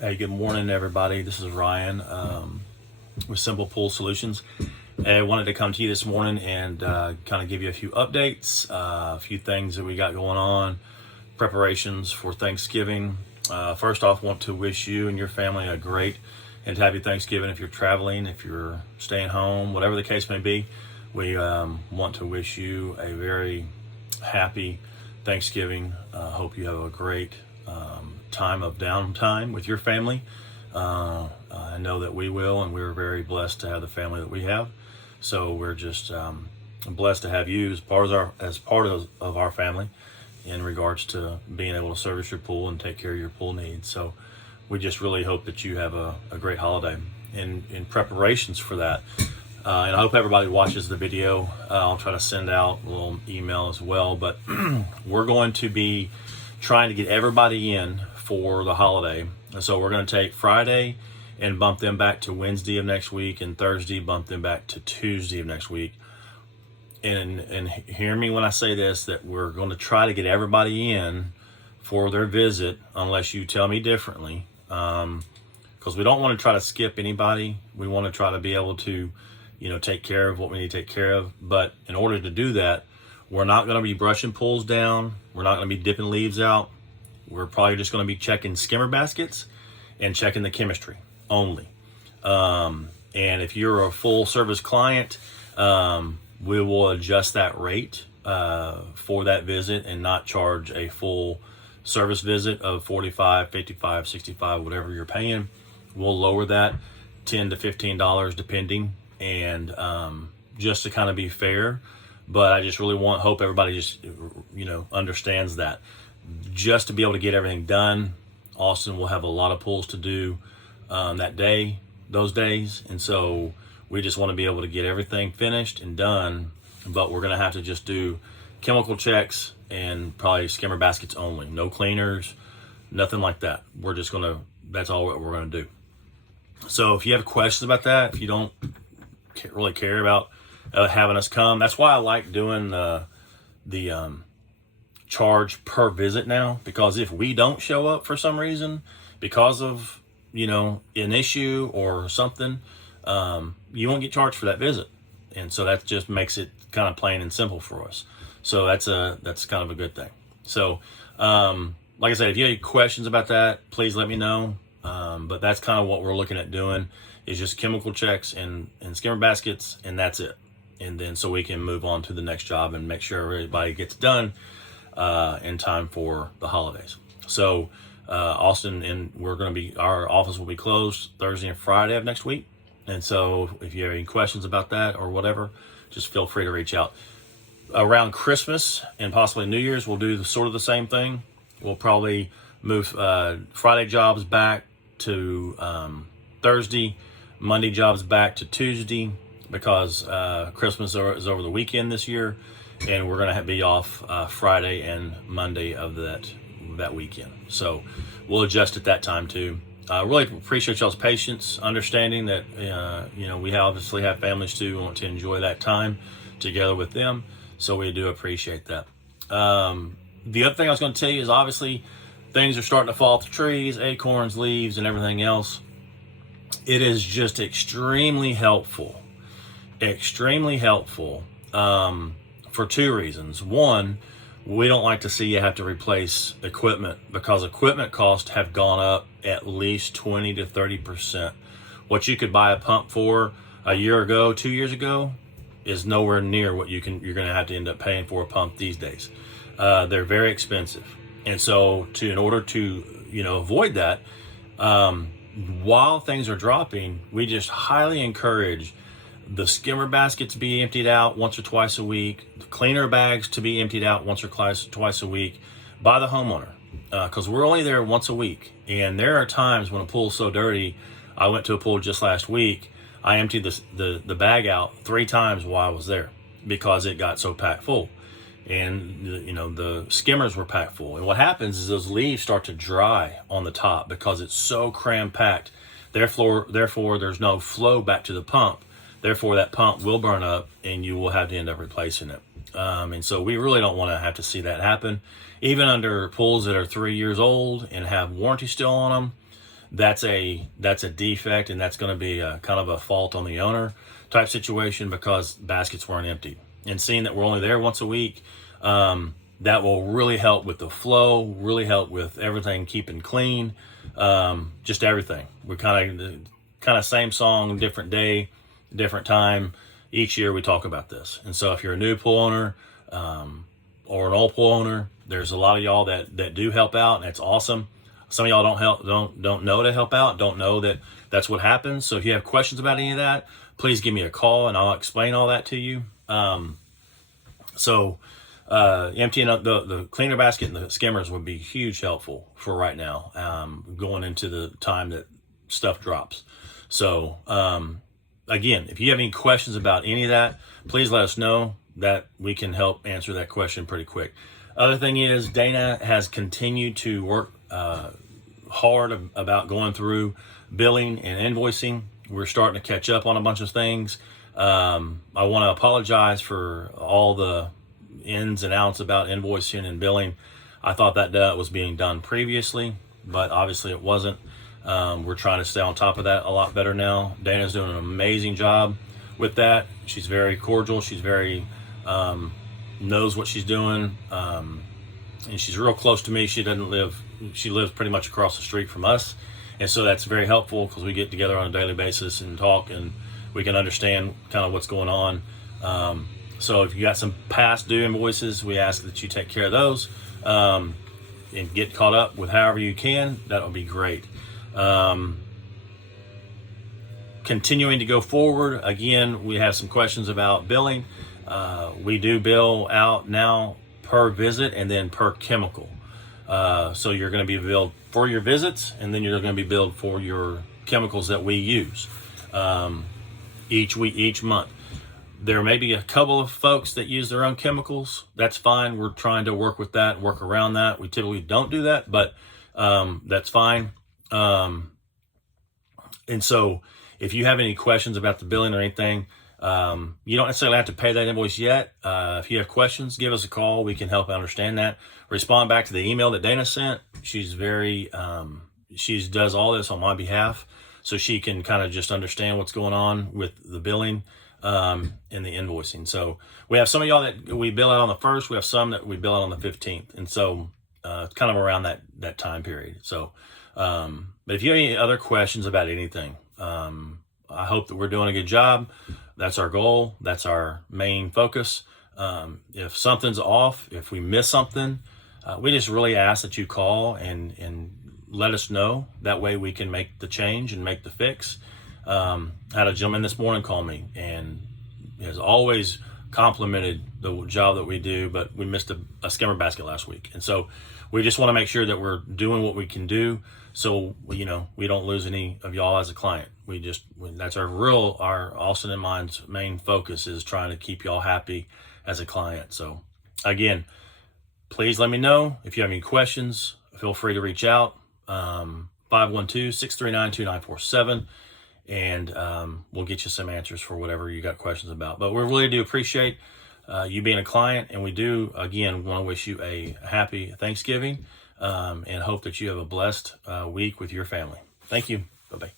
Hey, good morning, everybody. This is Ryan with Simple Pool Solutions. I wanted to come to you this morning and kind of give you a few updates, a few things that we got going on, preparations for Thanksgiving. First off, want to wish you and your family a great and happy Thanksgiving. If you're traveling, if you're staying home, whatever the case may be, we want to wish you a very happy Thanksgiving. Hope you have a great time of downtime with your family. I know that we will, and we're very blessed to have the family that we have. So we're just blessed to have you as part of our family in regards to being able to service your pool and take care of your pool needs. So we just really hope that you have a great holiday. In preparations for that, and I hope everybody watches the video. I'll try to send out a little email as well, but we're going to be trying to get everybody in for the holiday. And so we're going to take Friday and bump them back to Wednesday of next week, and Thursday bump them back to Tuesday of next week. And hear me when I say this, that we're going to try to get everybody in for their visit unless you tell me differently, because we don't want to try to skip anybody. We want to try to be able to take care of what we need to take care of. But in order to do that, we're not going to be brushing pools down. We're not going to be dipping leaves out. We're probably just going to be checking skimmer baskets and checking the chemistry only. And if you're a full service client, we will adjust that rate for that visit and not charge a full service visit of $45, $55, $65, whatever you're paying. We'll lower that $10 to $15 depending, and just to kind of be fair. But I just really hope everybody just understands that. Just to be able to get everything done, Austin will have a lot of pools to do those days, and so we just want to be able to get everything finished and done. But we're going to have to just do chemical checks and probably skimmer baskets only, no cleaners, nothing like that. That's all we're going to do. So if you have questions about that, if you don't really care about having us come, that's why I like doing the charge per visit now, because if we don't show up for some reason because of an issue or something, you won't get charged for that visit. And so that just makes it kind of plain and simple for us. So that's kind of a good thing. So like I said, if you have any questions about that, please let me know. But that's kind of what we're looking at doing, is just chemical checks and skimmer baskets, and that's it. And then so we can move on to the next job and make sure everybody gets done in time for the holidays. So Austin, and our office will be closed Thursday and Friday of next week. And so if you have any questions about that or whatever, just feel free to reach out. Around Christmas and possibly New Year's, we'll do sort of the same thing. We'll probably move Friday jobs back to Thursday, Monday jobs back to Tuesday, because Christmas is over the weekend this year, and we're going to be off Friday and Monday of that weekend. So we'll adjust at that time too. Really appreciate y'all's patience, understanding that we obviously have families too. We want to enjoy that time together with them, so we do appreciate that. The other thing I was going to tell you is, obviously things are starting to fall off the trees, acorns, leaves, and everything else. It is just extremely helpful for two reasons. One, we don't like to see you have to replace equipment, because equipment costs have gone up at least 20 to 30%. What you could buy a pump for a year ago, 2 years ago, is nowhere near what you're going to have to end up paying for a pump these days. They're very expensive. And so in order to avoid that, while things are dropping, we just highly encourage the skimmer basket to be emptied out once or twice a week, the cleaner bags to be emptied out once or twice a week by the homeowner, because we're only there once a week. And there are times when a pool's so dirty. I went to a pool just last week. I emptied the bag out 3 times while I was there, because it got so packed full. And the skimmers were packed full. And what happens is those leaves start to dry on the top because it's so cram packed. Therefore, there's no flow back to the pump. Therefore, that pump will burn up and you will have to end up replacing it. And so we really don't want to have to see that happen. Even under pools that are 3 years old and have warranty still on them, that's a defect, and that's going to be a kind of a fault on the owner type situation because baskets weren't emptied. And seeing that we're only there once a week, that will really help with the flow, really help with everything keeping clean, just everything. We're kind of same song, different day, different time. Each year we talk about this. And so if you're a new pool owner or an old pool owner, there's a lot of y'all that do help out, and that's awesome. Some of y'all don't know to help out, don't know that that's what happens. So if you have questions about any of that, please give me a call and I'll explain all that to you. Emptying up the cleaner basket and the skimmers would be huge helpful for right now, going into the time that stuff drops. So again, if you have any questions about any of that, please let us know that we can help answer that question pretty quick. Other thing is Dana has continued to work hard about going through billing and invoicing. We're starting to catch up on a bunch of things. I want to apologize for all the ins and outs about invoicing and billing. I thought that was being done previously, but obviously it wasn't. We're trying to stay on top of that a lot better now. Dana's doing an amazing job with that. She's very cordial. She's very knows what she's doing, and she's real close to me. She lives pretty much across the street from us, and so that's very helpful because we get together on a daily basis and talk, and we can understand kind of what's going on. So if you got some past due invoices, we ask that you take care of those and get caught up with however you can. That would be great. Continuing to go forward, again, we have some questions about billing. We do bill out now per visit and then per chemical. So you're going to be billed for your visits, and then you're going to be billed for your chemicals that we use each week, each month. There may be a couple of folks that use their own chemicals. That's fine. We're trying to work with that, work around that. We typically don't do that, but that's fine. And so if you have any questions about the billing or anything, you don't necessarily have to pay that invoice yet. If you have questions, give us a call. We can help understand that. Respond back to the email that Dana sent. She's she does all this on my behalf, so she can kind of just understand what's going on with the billing and the invoicing. So we have some of y'all that we bill out on the 1st. We have some that we bill out on the 15th. And so it's kind of around that time period. So, but if you have any other questions about anything, I hope that we're doing a good job. That's our goal. That's our main focus. If something's off, if we miss something, we just really ask that you call and let us know. That way we can make the change and make the fix. I had a gentleman this morning call me and has always complimented the job that we do, but we missed a skimmer basket last week. And so we just want to make sure that we're doing what we can do so, we don't lose any of y'all as a client. That's our Austin and mine's main focus is trying to keep y'all happy as a client. So again, please let me know if you have any questions. Feel free to reach out, 512-639-2947. And we'll get you some answers for whatever you got questions about. But we really do appreciate you being a client, and we do, again, want to wish you a happy Thanksgiving and hope that you have a blessed week with your family. Thank you. Bye-bye.